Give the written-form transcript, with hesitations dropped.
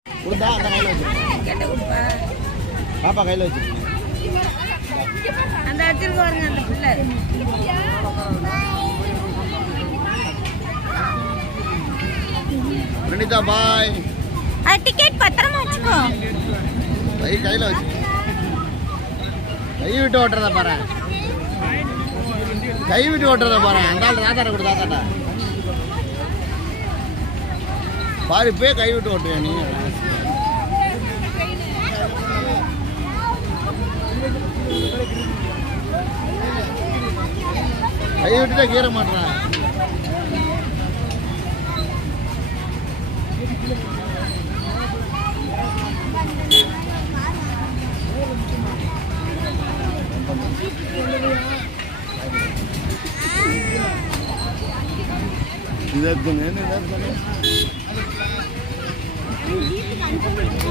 கொடுத்தா அந்த கையில் வச்சு பாப்பா கையில் வச்சு அந்த வச்சிருக்க பாருங்க அந்த பிள்ளை. பிரணிதா பாய். டிக்கெட் பத்திரமா வச்சுக்கோ. கை கையில் வச்சு கை விட்டு ஓட்டுறத பாரு. கை விட்டு ஓட்டுறத பாரு. அந்த ஆள் ராதாரை கொடு தாத்தாட்டா பாரு. இப்பே கை விட்டு ஓட்டுவேன் நீ. கை விட்டுட்டா கீற மாட்டேறான். இதான்